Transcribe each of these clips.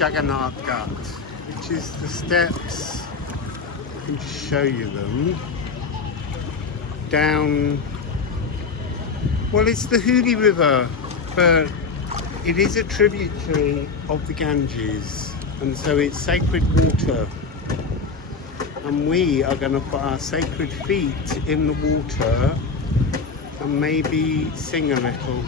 Jagannath Ghat, which is the steps, I can just show you them, down, well, it's the Hooghly River, but it is a tributary of the Ganges, and so it's sacred water, and we are going to put our sacred feet in the water and maybe sing a little.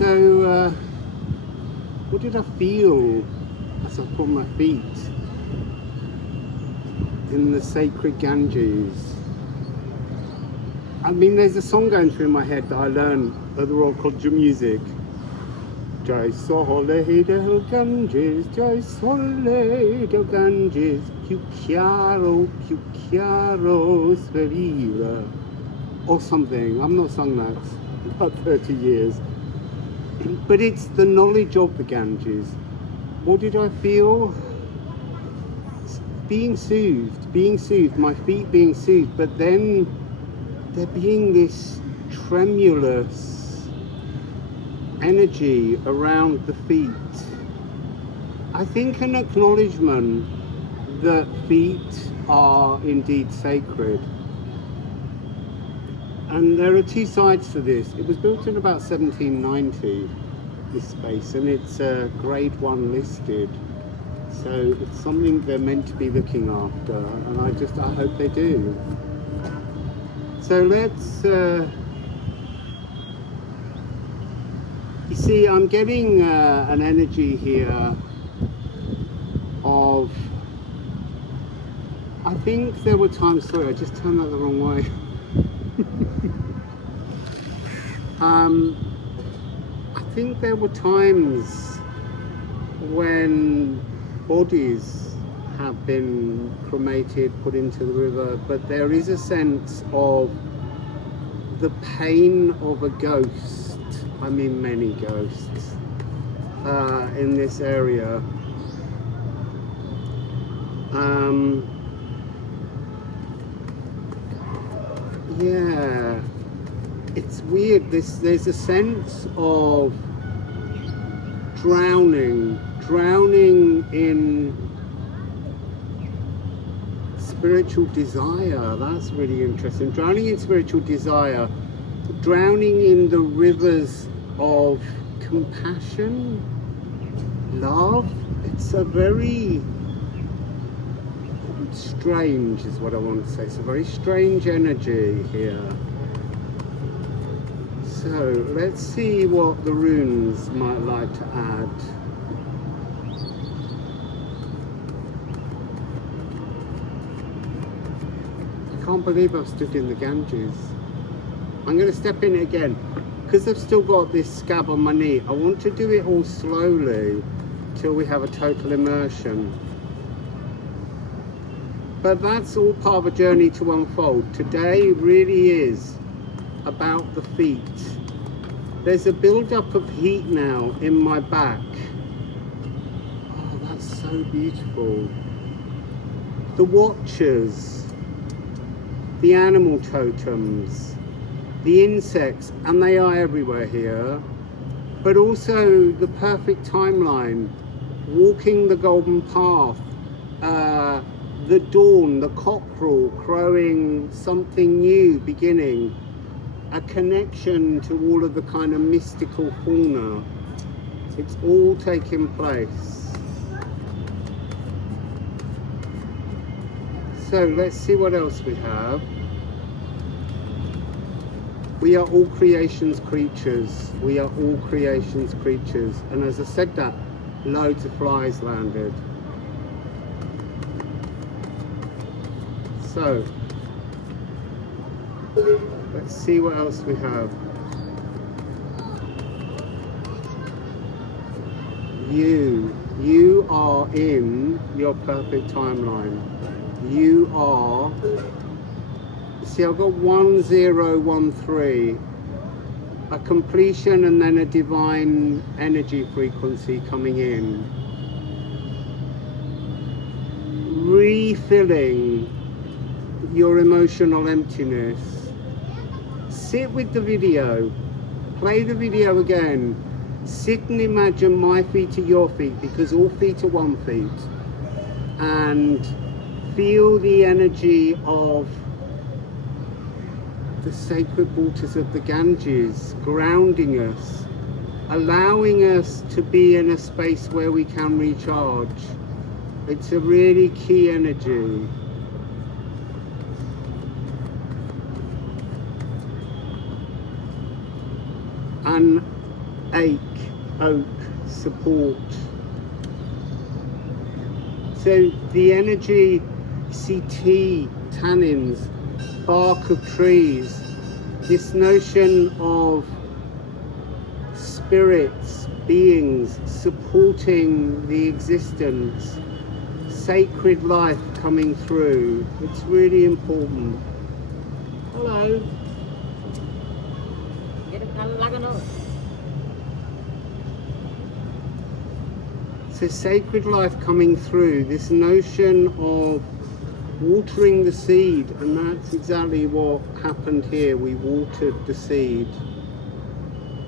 So, what did I feel as I put my feet in the sacred Ganges? I mean, there's a song going through my head that I learned at the Royal College of Music. Jai Sole del Ganges, Jai Sole del Ganges, più chiaro sveliva, or something. I've not sung that in about 30 years. But it's the knowledge of the Ganges. What did I feel? Being soothed, my feet being soothed, but then there being this tremulous energy around the feet. I think an acknowledgement that feet are indeed sacred. And there are two sides to this. It was built in about 1790, this space, and it's grade 1 listed. So it's something they're meant to be looking after, and I hope they do. So let's, you see, I'm getting an energy here of, I think there were times, sorry, I just turned that the wrong way. I think there were times when bodies have been cremated, put into the river, but there is a sense of the pain of a ghost, I mean many ghosts, in this area. Yeah, it's weird. There's a sense of drowning in spiritual desire. That's really interesting. Drowning in spiritual desire, drowning in the rivers of compassion, love. It's a very strange, is what I want to say. It's a very strange energy here. So let's see what the runes might like to add. I can't believe I've stood in the Ganges. I'm going to step in it again. Because I've still got this scab on my knee, I want to do it all slowly till we have a total immersion. But that's all part of a journey to unfold. Today really is about the feet. There's a build-up of heat now in my back. Oh, that's so beautiful. the watchers, the animal totems, the insects, and they are everywhere here, but also the perfect timeline, walking the golden path, the dawn, the cockerel crowing something new beginning, a connection to all of the kind of mystical fauna. It's all taking place. So let's see what else we have. We are all creation's creatures. We are all creation's creatures. And as I said that, loads of flies landed. So, let's see what else we have. You are in your perfect timeline. You are, see, I've got 1013, a completion and then a divine energy frequency coming in. Refilling your emotional emptiness. Sit with the video, play the video again, sit and imagine my feet are your feet, because all feet are one feet, and feel the energy of the sacred waters of the Ganges grounding us, allowing us to be in a space where we can recharge. It's a really key energy. An oak, support. So the energy, see tea, tannins, bark of trees, this notion of spirits, beings supporting the existence, sacred life coming through. It's really important. Hello. So sacred life coming through, this notion of watering the seed, and that's exactly what happened here. We watered the seed.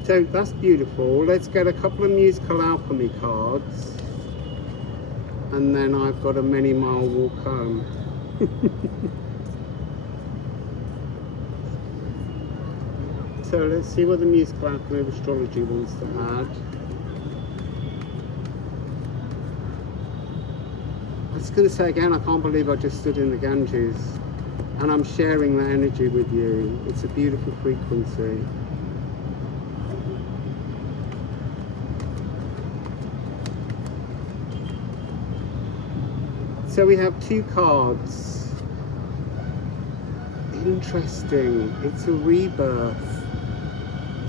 So that's beautiful. Let's get a couple of musical alchemy cards, and then I've got a many-mile walk home. So let's see what the musical alchemy of astrology wants to add. I was going to say again, I can't believe I just stood in the Ganges and I'm sharing that energy with you. It's a beautiful frequency. So we have two cards. Interesting, it's a rebirth.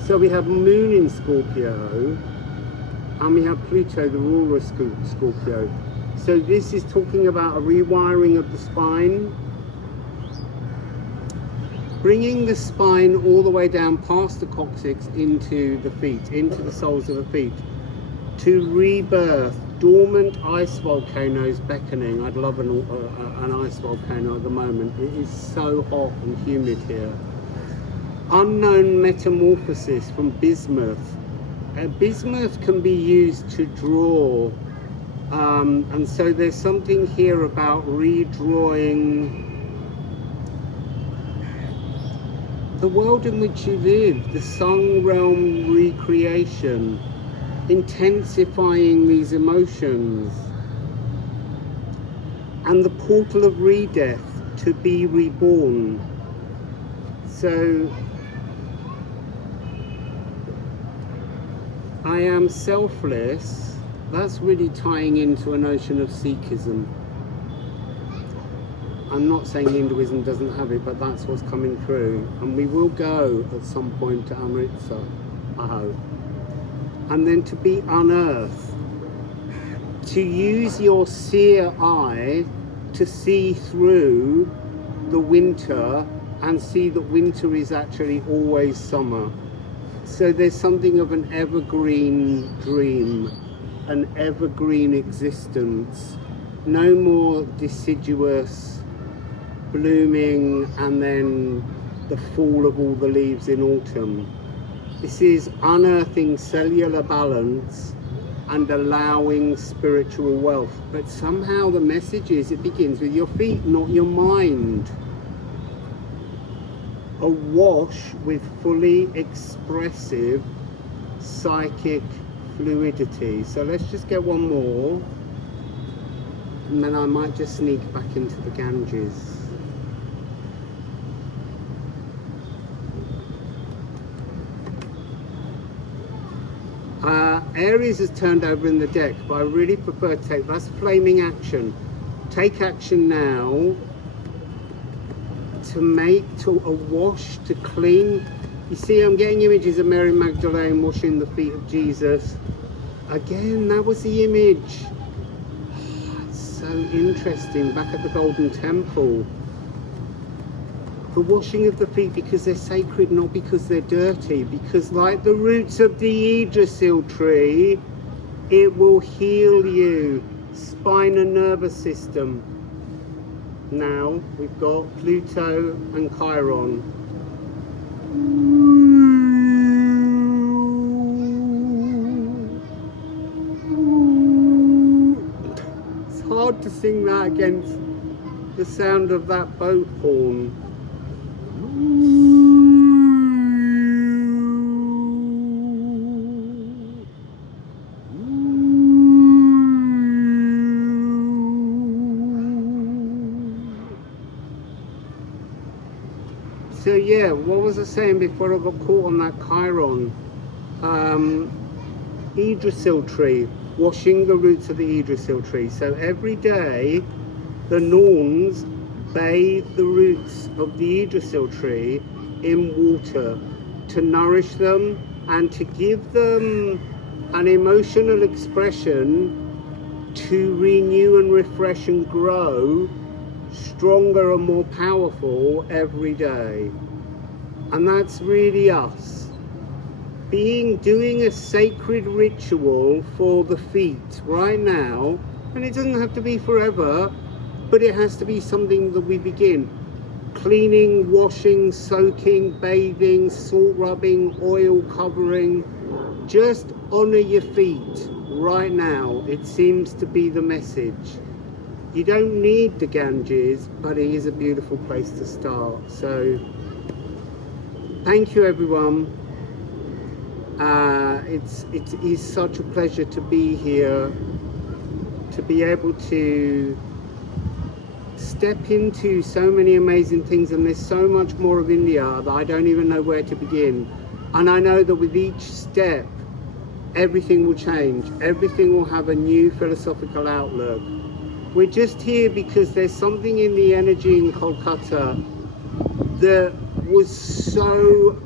So we have Moon in Scorpio, and we have Pluto, the ruler of Scorpio. So this is talking about a rewiring of the spine, bringing the spine all the way down past the coccyx into the feet, into the soles of the feet, to rebirth dormant ice volcanoes beckoning. I'd love an ice volcano at the moment. It is so hot and humid here. Unknown metamorphosis from bismuth. Bismuth can be used to draw, and so there's something here about redrawing the world in which you live, the sung realm recreation, intensifying these emotions, and the portal of re-death, to be reborn. So I am selfless. That's really tying into a notion of Sikhism. I'm not saying Hinduism doesn't have it, but that's what's coming through. And we will go at some point to Amritsar, I hope. And then to be unearthed, to use your seer eye to see through the winter and see that winter is actually always summer. So there's something of an evergreen dream, an evergreen existence, No more deciduous blooming and then the fall of all the leaves in autumn. This is unearthing cellular balance and allowing spiritual wealth. But somehow the message is it begins with your feet, not your mind. Awash with fully expressive psychic fluidity. So let's just get one more, and then I might just sneak back into the Ganges. Aries has turned over in the deck, but I really prefer to take, that's flaming action. Take action now to awash, to clean. You see, I'm getting images of Mary Magdalene washing the feet of Jesus. Again, that was the image. It's so interesting, back at the Golden Temple. The washing of the feet because they're sacred, not because they're dirty. Because like the roots of the Yggdrasil tree, it will heal you. Spine and nervous system. Now we've got Pluto and Chiron. It's hard to sing that against the sound of that boat horn. So yeah, what was I saying before I got caught on that Chiron? Yggdrasil tree, washing the roots of the Yggdrasil tree. So every day the Norns bathe the roots of the Yggdrasil tree in water to nourish them and to give them an emotional expression to renew and refresh and grow stronger and more powerful every day. And that's really us doing a sacred ritual for the feet right now. And it doesn't have to be forever, but it has to be something that we begin cleaning, washing, soaking, bathing, salt rubbing, oil covering. Just honor your feet right now. It seems to be the message. You don't need the Ganges, but it is a beautiful place to start. So thank you, everyone. It is such a pleasure to be here, to be able to step into so many amazing things, and there's so much more of India that I don't even know where to begin. And I know that with each step, everything will change. Everything will have a new philosophical outlook. We're just here because there's something in the energy in Kolkata that was so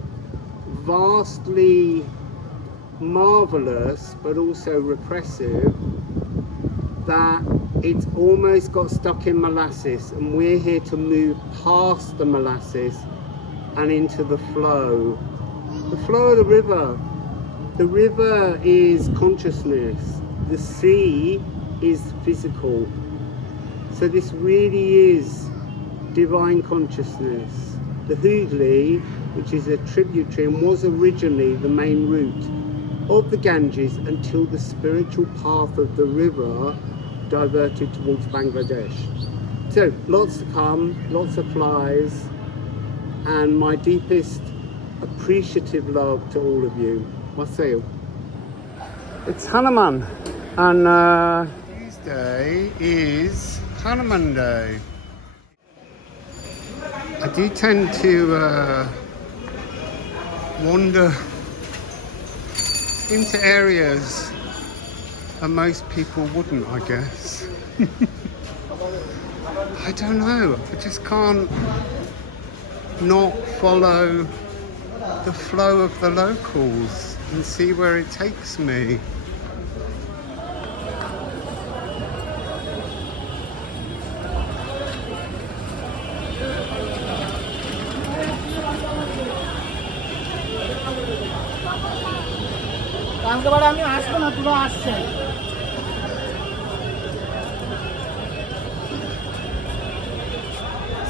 vastly marvelous but also repressive that it's almost got stuck in molasses, and we're here to move past the molasses and into the flow of the river. The river is consciousness, the sea is physical. So this really is divine consciousness. The Hooghly, which is a tributary and was originally the main route of the Ganges until the spiritual path of the river diverted towards Bangladesh. So lots to come, lots of flies, and my deepest appreciative love to all of you. Wassail. It's Hanuman, and Tuesday is Hanuman Day. I do tend to wander into areas and most people wouldn't, I guess. I don't know, I just can't not follow the flow of the locals and see where it takes me.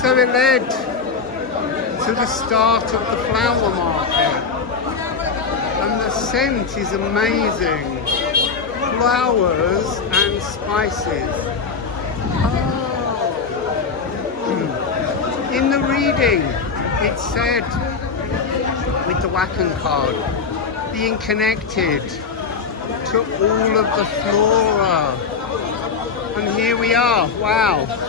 so it led to the start of the flower market. And the scent is amazing. Flowers and spices. In the reading, it said, with the Wacom card, being connected to all of the flora. And here we are, wow.